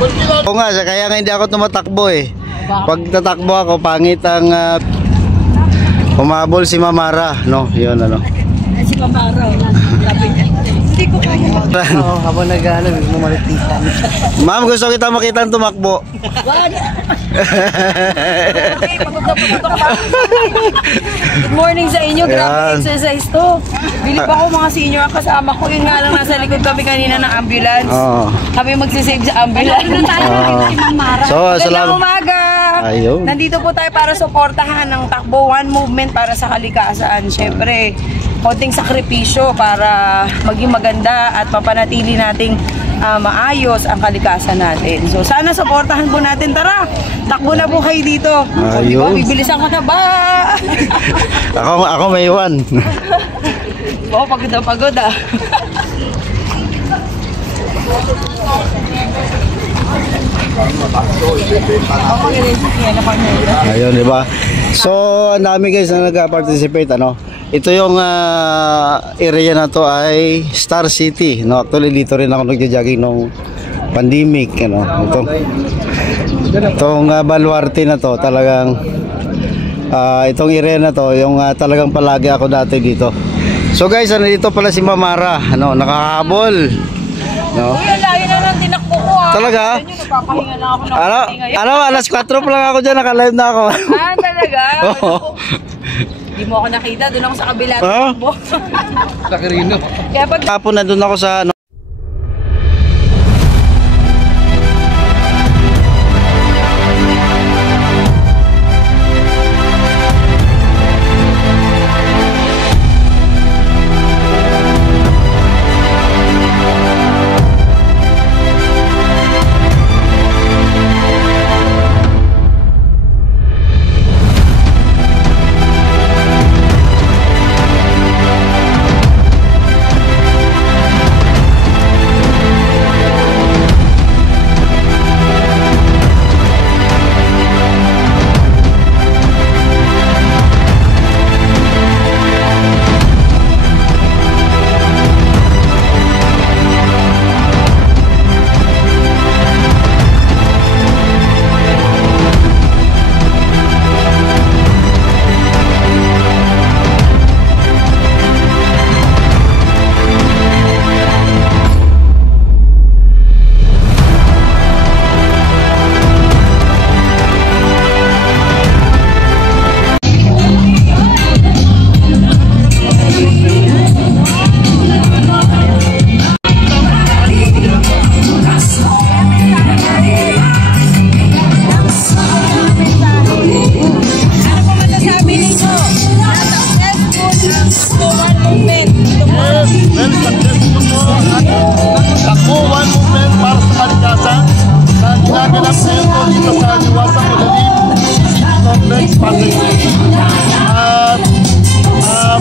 Oo nga, kaya nga hindi ako tumatakbo eh. Pag tatakbo ako, pangit ang humabol si Mamara, no? Yun ano. Si Mamara, hindi ko kaya. Oo, habang nag-ano, bumalipitan. Ma'am, gusto kita makita ang tumakbo. Good morning sa inyo, grabe exercise to. Bilib ako mga senior ang kasama ko. Yun nga lang, nasa likod kami kanina ng ambulance. Kami magsisave sa ambulance. So, Magandang umaga. Ayun. Nandito po tayo para suportahan ng Takbo One movement para sa kalikasan. Siyempre, konting sakripisyo para maging maganda at mapanatili nating maayos ang kalikasan natin. So sana suportahan po natin. Tara, takbo na po kayo dito. Diba, bibilisan ko na ba? ako may iwan. Oo, pagod na pagod ah. Ayun, di ba? So, ang dami guys na nag-participate, ano? Ito yung area na to ay Star City, no? Actually dito rin ako nagja-jogging nung pandemic, ano? Itong baluarte na to, talagang itong area na to, yung talagang palagi ako dati dito. So guys, nandito pala si Mamara, ano, nakahabol. No? Uy, layo na lang tinakbo ko ah. Talaga? Nagpapahinga na ako ng ano, alas 4 pa lang ako dyan, naka-live na ako. Talaga? Oo. Hindi mo ako nakita, doon ako sa kabila. Sa Quirino. Kaya pag Tapos nandun ako sa ano,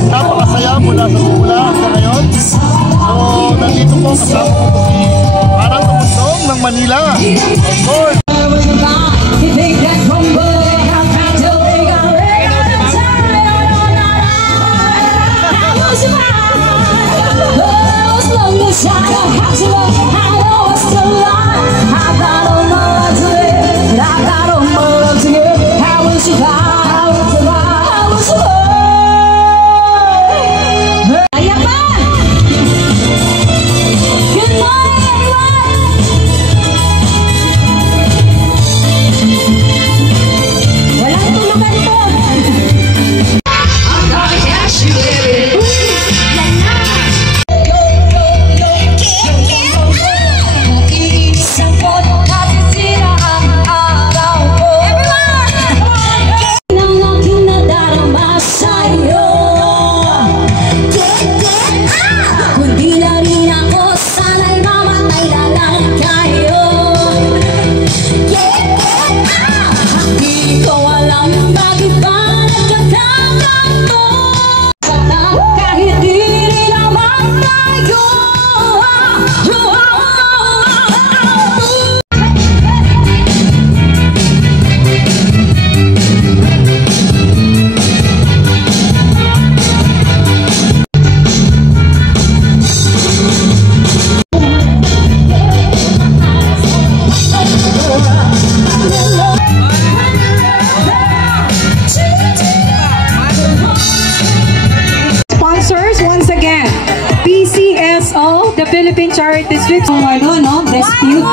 napakasaya mula sa simula hanggang ngayon. So, nandito po kasama ko si Parang Tumundong ng Manila. Of course. the Philippine Charity Sweeps. Ano, no? Dispute.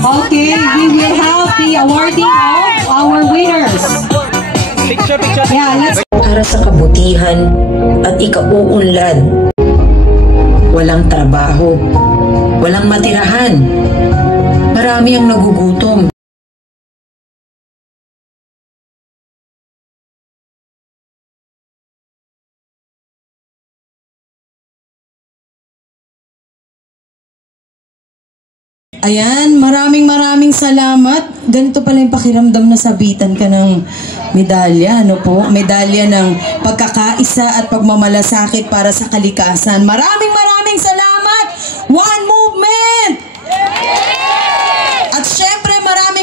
Okay, we will have the awarding of our winners. Yeah, let's... Para sa kabutihan at ikauunlad. Walang trabaho, walang matirahan. Marami ang nagugutom. Ayan, maraming salamat. Ganito pala yung pakiramdam na sabitan ka ng medalya, ano po? Medalya ng pagkakaisa at pagmamalasakit para sa kalikasan. Maraming salamat! One Movement! At syempre,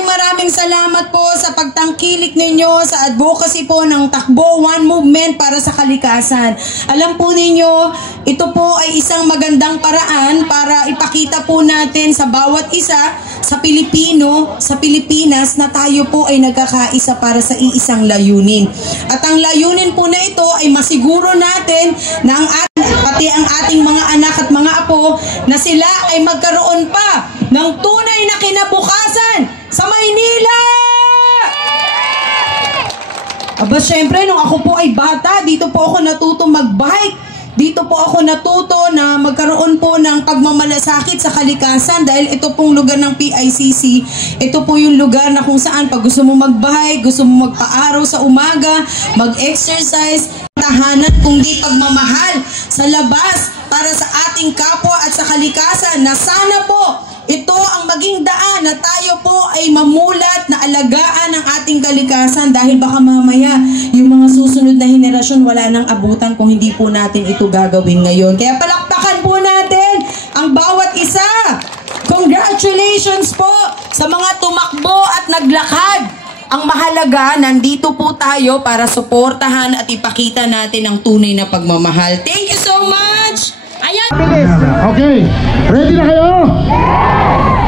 maraming salamat po sa pagtangkilik ninyo sa advocacy po ng Takbo One Movement para sa kalikasan. Alam po ninyo, ito po ay isang magandang paraan para ipakita po natin sa bawat isa sa Pilipino, sa Pilipinas na tayo po ay nagkakaisa para sa iisang layunin. At ang layunin po na ito ay masiguro natin na pati ang ating mga anak at mga apo na sila ay magkaroon pa ng tunay na kinabukasan sa Maynila! Aba, syempre, nung ako po ay bata, dito po ako natutong mag-bike. Dito po ako natuto na magkaroon po ng pagmamalasakit sa kalikasan dahil ito pong lugar ng PICC. Ito po yung lugar na kung saan pag gusto mo mag-bike, gusto mo magpa-araw sa umaga, mag-exercise, tahanan kundi pagmamahal sa labas para sa ating kapwa at sa kalikasan na sana po ito ang maging daan na tayo po ay mamulat na alagaan ang ating kalikasan dahil baka mamaya yung mga susunod na henerasyon wala nang abutan kung hindi po natin ito gagawin ngayon. Kaya palakpakan po natin ang bawat isa. Congratulations po sa mga tumakbo at naglakad. Ang mahalaga, nandito po tayo para suportahan at ipakita natin ang tunay na pagmamahal. Thank you so much! Ayan! Okay, ready na kayo?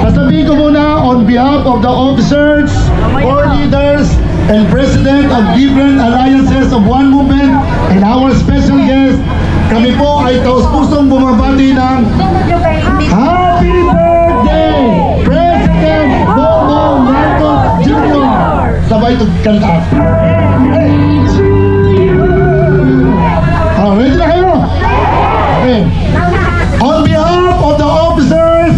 Sasabihin ko muna on behalf of the officers, board leaders, and president of different alliances of One Movement and our special guest, kami po ay taus-pusong bumabati ng Happy Birthday, President Bongbong Marcos Jr. Sabay ito kanta. Ready na kayo? Okay. On behalf of the officers,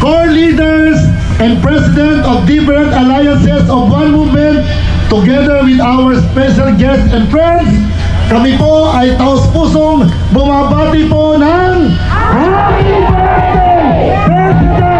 core leaders, and president of different alliances of One Movement, together with our special guests and friends, kami po ay taus-pusong bumabati po ng Happy Birthday, President